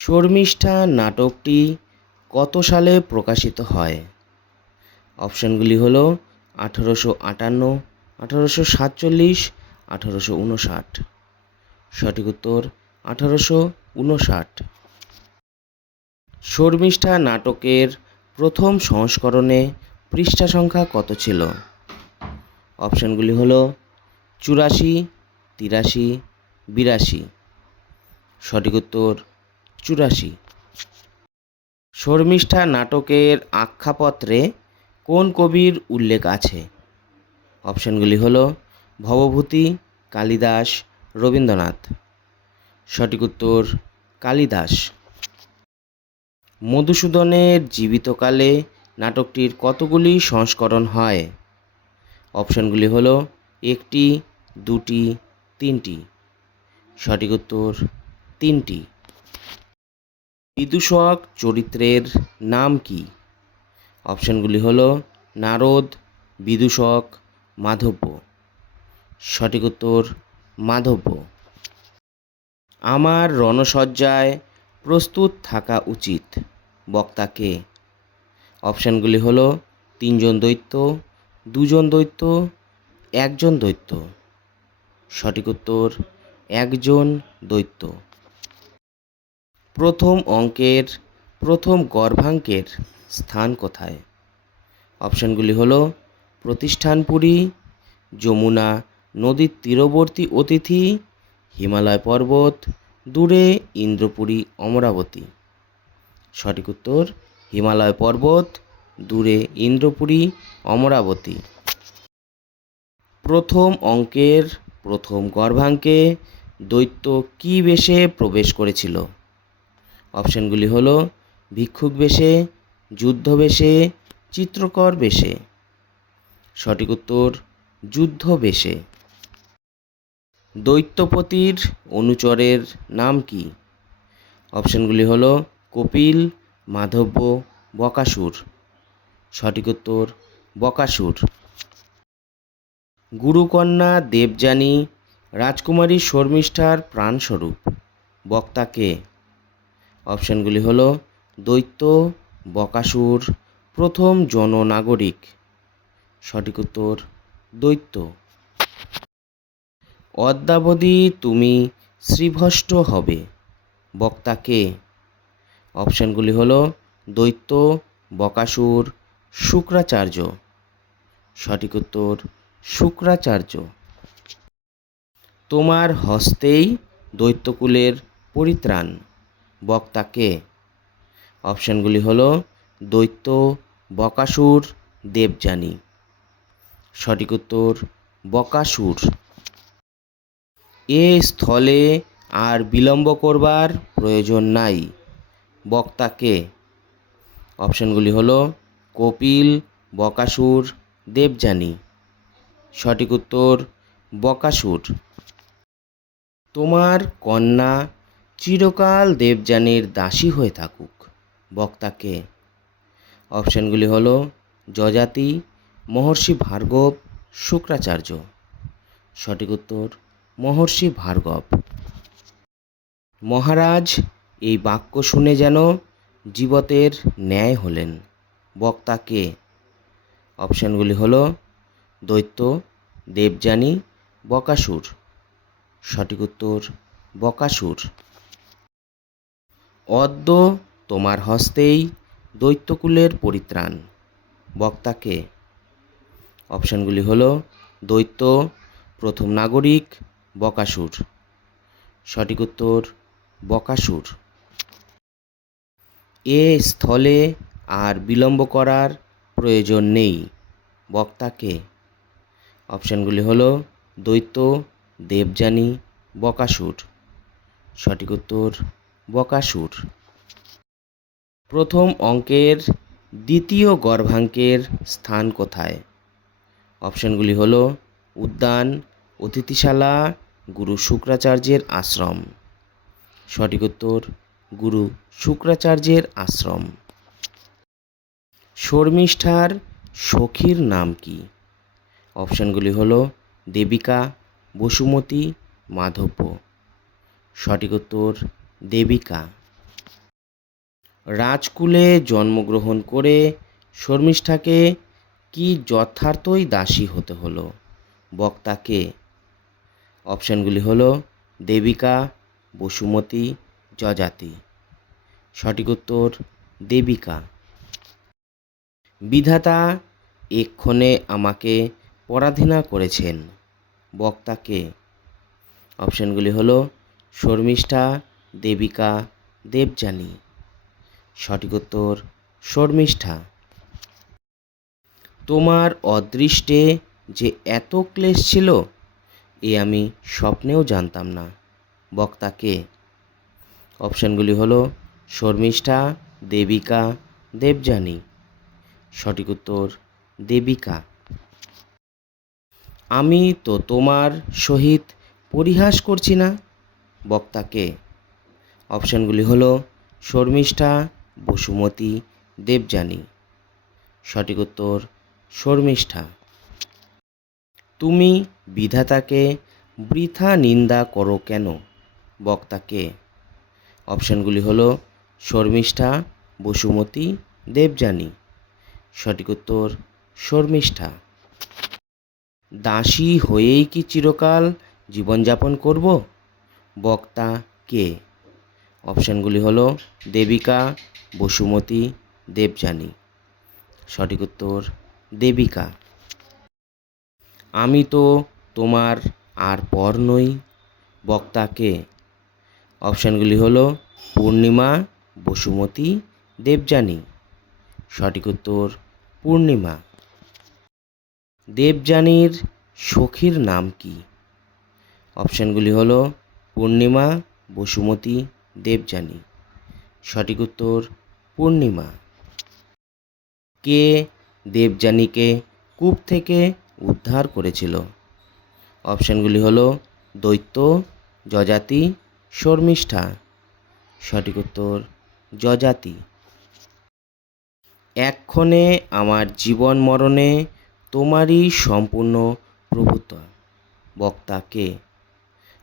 শর্মিষ্ঠা নাটকটি কত সালে প্রকাশিত হয়? অপশানগুলি হলো 1858, 1847, 1859। সঠিক উত্তর 1859। শর্মিষ্ঠা নাটকের প্রথম সংস্করণে পৃষ্ঠা সংখ্যা কত ছিল? অপশানগুলি হলো 84, 83, 82। সঠিক উত্তর 84। শর্মিষ্ঠা নাটকের আখ্যাপত্রে কোন কবির উল্লেখ আছে? অপশানগুলি হলো ভবভূতি, কালিদাস, রবীন্দ্রনাথ। সঠিক উত্তর কালিদাস। মধুসূদনের জীবিতকালে নাটকটির কতগুলি সংস্করণ হয়? অপশানগুলি হলো 1টি, 2টি, 3টি। সঠিক উত্তর 3টি। বিদূষক চরিত্রের নাম কি? অপশানগুলি হলো নারদ, বিদূষক, মাধব্য। সঠিক উত্তর মাধব্য। আমার রণসজ্জায় প্রস্তুত থাকা উচিত, বক্তা কে? অপশানগুলি হলো 3জন দৈত্য, 2জন দৈত্য, 1জন দৈত্য। সঠিক উত্তর 1জন দৈত্য। প্রথম অঙ্কের প্রথম গর্ভাঙ্কের স্থান কোথায়? অপশানগুলি হলো প্রতিষ্ঠানপুরী, যমুনা নদীর তীরবর্তী অতিথি, হিমালয় পর্বত, দূরে ইন্দ্রপুরী, অমরাবতী। সঠিক উত্তর হিমালয় পর্বত, দূরে ইন্দ্রপুরী, অমরাবতী। প্রথম অঙ্কের প্রথম গর্ভাঙ্কে দৈত্য কী বেশে প্রবেশ করেছিল? অপশানগুলি হলো ভিক্ষুক বেশে, যুদ্ধ বেশে, চিত্রকর বেশে। সঠিক উত্তর যুদ্ধ বেশে। দৈত্যপতির অনুচরের নাম কি? অপশানগুলি হলো কপিল, মাধব্য, বকাসুর। সঠিক উত্তর বকাসুর। গুরুকন্যা দেবযানী রাজকুমারী শর্মিষ্ঠার প্রাণস্বরূপ, বক্তা কে? অপশানগুলি হলো দৈত্য, বকাসুর, প্রথম জননাগরিক। সঠিক উত্তর দৈত্য। অদ্যাবধি তুমি শ্রীভষ্ট হবে, বক্তা কে? অপশানগুলি হলো দৈত্য, বকাসুর, শুক্রাচার্য। সঠিক উত্তর শুক্রাচার্য। তোমার হস্তেই দৈত্যকুলের পরিত্রাণ, বক্তা কে? অপশানগুলি হলো দৈত্য, বকাসুর, দেবযানী। সঠিক উত্তর বকাসুর। এ স্থলে আর বিলম্ব করবার প্রয়োজন নাই, বক্তা কে? অপশানগুলি হলো কপিল, বকাসুর, দেবযানী। সঠিক উত্তর বকাসুর। তোমার কন্যা চিরকাল দেবযানীর দাসী হয়ে থাকুক, বক্তা কে? অপশানগুলি হলো যযাতি, মহর্ষি ভার্গব, শুক্রাচার্য। সঠিক উত্তর মহর্ষি ভার্গব। মহারাজ এই বাক্য শুনে যেন জীবতের ন্যায় হলেন, বক্তা কে? অপশানগুলি হলো দৈত্য, দেবযানী, বকাসুর। সঠিক উত্তর বকাসুর। অদ্য তোমার হস্তেই দৈত্যকুলের পরিত্রাণ, বক্তা কে? অপশানগুলি হলো দৈত্য, প্রথম নাগরিক, বকাসুর। সঠিক উত্তর বকাসুর। এ স্থলে আর বিলম্ব করার প্রয়োজন নেই, বক্তা কে? অপশানগুলি হলো দৈত্য, দেবযানী, বকাসুর। সঠিক উত্তর বকাসুর। প্রথম অঙ্কের দ্বিতীয় গর্ভাঙ্কের স্থান কোথায়? অপশানগুলি হলো উদ্যান, অতিথিশালা, গুরু শুক্রাচার্যের আশ্রম। সঠিক উত্তর গুরু শুক্রাচার্যের আশ্রম। শর্মিষ্ঠার সখীর নাম কি? অপশানগুলি হলো দেবিকা, বসুমতী, মাধব্য। সঠিক উত্তর দেবিকা। রাজকুলে জন্মগ্রহণ করে শর্মিষ্ঠাকে কি যথার্থই দাসী হতে হলো? বক্তা কে? অপশানগুলি হলো দেবিকা, বসুমতী, যযাতি। সঠিক উত্তর দেবিকা। বিধাতা এক্ষণে আমাকে পরাধীনা করেছেন। বক্তা কে? অপশানগুলি হলো শর্মিষ্ঠা, দেবিকা, দেবযানী। সঠিক উত্তর শর্মিষ্ঠা। তোমার অদৃষ্টে যে এত ক্লেশ ছিল এ আমি স্বপ্নেও জানতাম না। বক্তা কে? অপশানগুলি হলো শর্মিষ্ঠা, দেবিকা, দেবযানী। সঠিক উত্তর দেবিকা। আমি তো তোমার সহিত পরিহাস করছি না। বক্তা কে? অপশানগুলি হলো শর্মিষ্ঠা, বসুমতী, দেবযানী। সঠিক উত্তর শর্মিষ্ঠা। তুমি বিধাতাকে বৃথা নিন্দা করো কেন? বক্তা কে? অপশানগুলি হলো শর্মিষ্ঠা, বসুমতী, দেবযানী। সঠিক উত্তর শর্মিষ্ঠা। দাসী হয়েই কি চিরকাল জীবনযাপন করব? বক্তা কে? অপশানগুলি হলো দেবিকা, বসুমতী, দেবযানী। সঠিক উত্তর দেবিকা। আমি তো তোমার আর পর নই। বক্তা কে? অপশানগুলি হলো পূর্ণিমা, বসুমতী, দেবযানী। সঠিক উত্তর পূর্ণিমা। দেবযানীর সখীর নাম কি? অপশানগুলি হলো পূর্ণিমা, বসুমতী, দেবযানী। সঠিক উত্তর পূর্ণিমা। কে দেবযানীকে কূপ থেকে উদ্ধার করেছিল? অপশানগুলি হলো দৈত্য, যযাতি, শর্মিষ্ঠা। সঠিক উত্তর যযাতি। এক্ষণে আমার জীবন মরণে তোমারই সম্পূর্ণ প্রভুত্ব। বক্তা কে?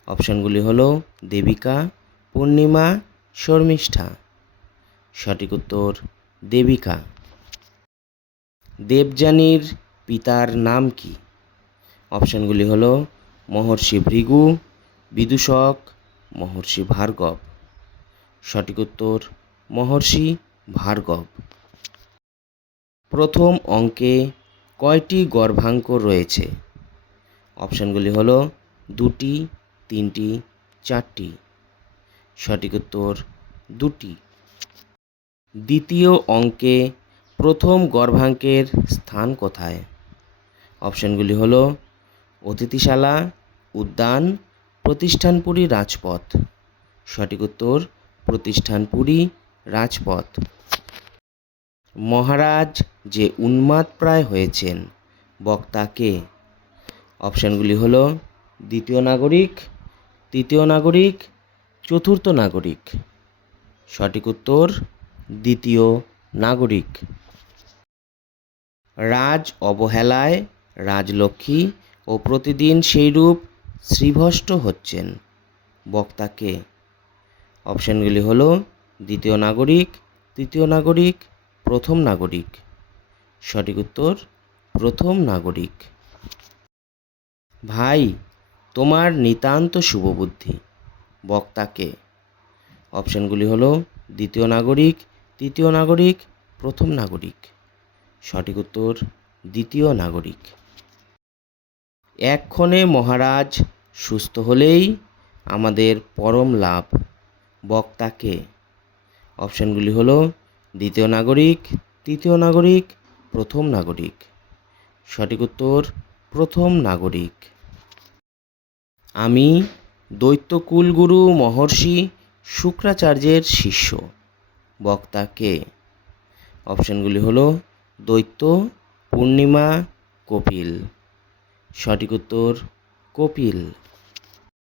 অপশানগুলি হলো দেবিকা, পূর্ণিমা, শর্মিষ্ঠা। সঠিক উত্তর দেবিকা। দেবযানীর পিতার নাম কি? অপশানগুলি হলো মহর্ষি ভৃগু, বিদূষক, মহর্ষি ভার্গব। সঠিক উত্তর মহর্ষি ভার্গব। প্রথম অঙ্কে কয়টি গর্ভাঙ্ক রয়েছে? অপশানগুলি হলো 2টি, 3টি, 4টি। সঠিক উত্তর 2টি। দ্বিতীয় অঙ্কে প্রথম গর্ভাঙ্কের স্থান কোথায়? অপশানগুলি হলো অতিথিশালা, উদ্যান, প্রতিষ্ঠানপুরী রাজপথ। সঠিক উত্তর প্রতিষ্ঠানপুরী রাজপথ। মহারাজ যে উন্মাদপ্রায় হয়েছেন। বক্তা কে? অপশানগুলি হলো দ্বিতীয় নাগরিক, তৃতীয় নাগরিক, চতুর্থ নাগরিক। সঠিক উত্তর দ্বিতীয় নাগরিক। রাজ অবহেলায় রাজলক্ষ্মী ও প্রতিদিন সেইরূপ শ্রীভষ্ট হচ্ছেন। বক্তা কে? অপশানগুলি হলো দ্বিতীয় নাগরিক, তৃতীয় নাগরিক, প্রথম নাগরিক। সঠিক উত্তর প্রথম নাগরিক। ভাই তোমার নিতান্ত শুভবুদ্ধি। বক্তা কে? অপশানগুলি হলো দ্বিতীয় নাগরিক, তৃতীয় নাগরিক, প্রথম নাগরিক। সঠিক উত্তর দ্বিতীয় নাগরিক। এক্ষণে মহারাজ সুস্থ হলেই আমাদের পরম লাভ। বক্তা কে? অপশানগুলি হলো দ্বিতীয় নাগরিক, তৃতীয় নাগরিক, প্রথম নাগরিক। সঠিক উত্তর প্রথম নাগরিক। আমি দৈত্যকুলগুরু মহর্ষি শুক্রাচার্যের শিষ্য। বক্তা কে? অপশানগুলি হলো দৈত্য, পূর্ণিমা, কপিল। সঠিক উত্তর কপিল।